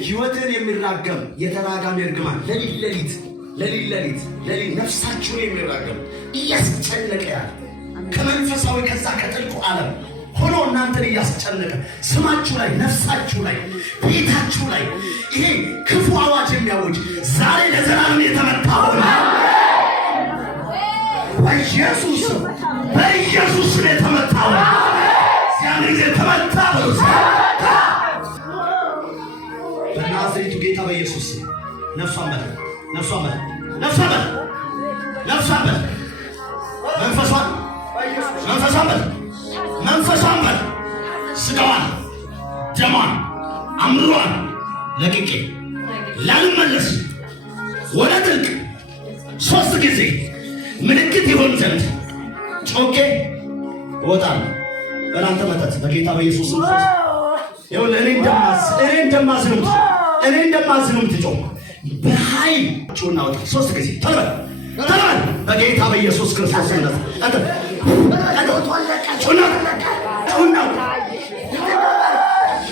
ህይወትን የሚራገም የተራጋሚ እርግማን ለሊት ነፍሳችሁን የሚራገም እያስጨነቀ ያለ ከመንፈሳዊ ከዛ ከጥልቁ ዓለም ሆኖ እናንተን እያስጨነቀ ስማችሁ ላይ ነፍሳችሁ ላይ ቤታችሁ ላይ ይሄ ክፉ አዋጅ የሚያውጅ ዛሬ ለዘላለም የተመታ ሆነ። በኢየሱስ የተመታ ሆነ። ሲያምን ጊዜ ተመታ ብሎ በናዝሬቱ ጌታ በኢየሱስ ነፍሷን በል መንፈሷን በል ስጋዋን ደሟን አምሯን ለቅቄ ላልመለስ ወደ ጥልቅ 3 ጊዜ ምልክት ይሆን ዘንድ ጮኬ እወጣለሁ። እናንተ መተት በጌታ በኢየሱስ ስም እኔ እንደማዝንም ትጮህ በኃይል ጩና ወጣ 3 ጊዜ ተለበል በጌታ በኢየሱስ ክርስቶስ ስም ጩና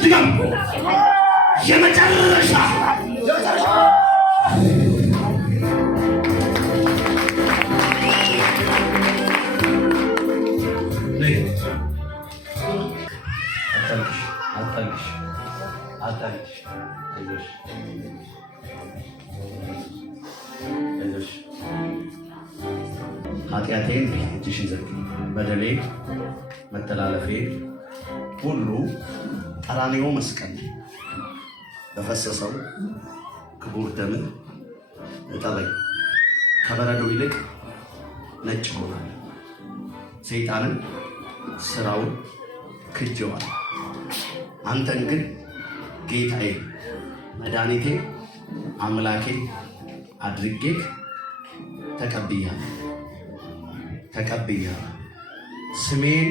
ድገም የመጨረሻ ኃጢአቴን እጅሽን ዘርጊ፣ በደሌ መተላለፌ ሁሉ ቀራንዮ መስቀል በፈሰሰው ክቡር ደም እጠበኝ። ከበረዶ ይልቅ ነጭ ሆናል። ሰይጣንን ስራውን ክጄዋለሁ። አንተን ግን ጌታዬ መድኃኒቴ አምላኬ አድርጌ ተቀብያለሁ። ስሜን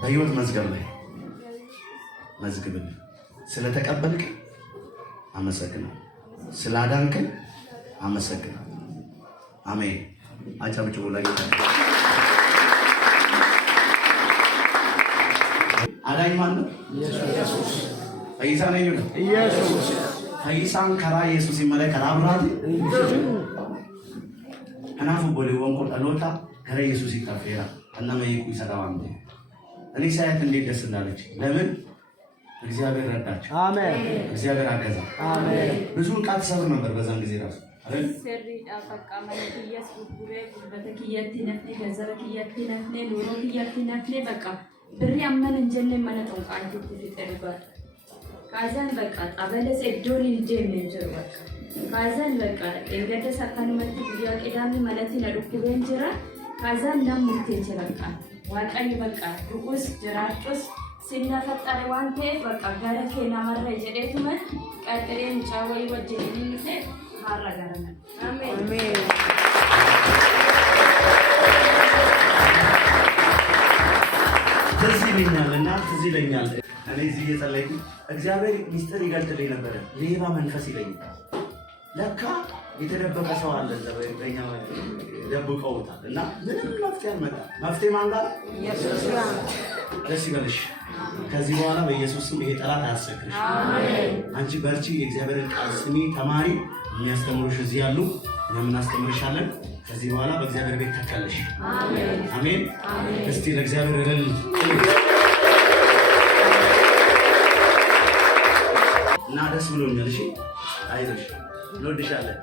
በሕይወት መዝገብ ላይ መዝግብን። ስለተቀበልክ አመሰግናለሁ። ስላዳንክን አመሰግናለሁ። አሜን። አጨብጭቡ ለጌታ። አዳኝ ማን ነው? ኢየሱስ። ፈይሳ ነው ኢየሱስ። ፈይሳን ከራ ኢየሱስ ይመለከ ከራብራት አናፉ ቦሌውን ቆጣሎታ ከራ ኢየሱስ ይካፈራ እና ማይኩ ይሰራዋል። እኔ ሳያት እንዴት ደስ እንዳለች። ለምን? እግዚአብሔር ረዳቸው። አሜን። እግዚአብሔር አገዛ። አሜን። ብዙ ቃል ሰብር ነበር በዛን ጊዜ ራሱ ሰሪ ዳፈቃ ማለት ኢየሱስ ጉሬ በተኪያቲ ነፍኔ ገዘረኪያቲ ነፍኔ ኑሮኪያቲ ነፍኔ በቃ ብሪ አመን እንጀነ ማለጠው ቃልት ተጠርባል። ካዛን በቃ አበለሰ ዶሪ እንጀነ እንጀር በቃ ካዛን በቃ እንገደ ሰካኑ መት ቢያ ቀዳሚ ማለት ለዱኩ እንጀራ ካዛን ናም ሙት እንጀራቃ ዋቃኝ በቃ ዱቁስ ጀራጮስ ሲናፈጣሪ ዋንቴ በቃ ጋረኬ ናማራ ይጀደቱመ ቀጥሬን ጫወይ ወጀኒንሰ ማራጋረነ አሜን አሜን። ትዝ ይለኛል እኔ እዚህ እየጸለይኩ እግዚአብሔር ሚስጥር ይገልጥልኝ ነበር። ሌባ መንፈስ ይለኛል። ለካ የተደበቀ ሰው አለ ዘበኛ ደብቀውታል እና ምንም መፍትሄ አልመጣም። መፍትሄ ማን ጋር? ኢየሱስ ጋር። ደስ ይበልሽ። ከዚህ በኋላ በኢየሱስ ስም ይሄ ጠላት አያስቸግርሽ። አሜን። አንቺ በርቺ፣ የእግዚአብሔርን ቃል ስሚ፣ ተማሪ። የሚያስተምሩሽ እዚህ ያሉ እኛም እናስተምርሻለን። ከዚህ በኋላ በእግዚአብሔር ቤት ተከለሽ። አሜን አሜን። እስቲ ለእግዚአብሔር እልል እና ደስ ብሎኛል። እሺ አይዞሽ፣ እንወድሻለን።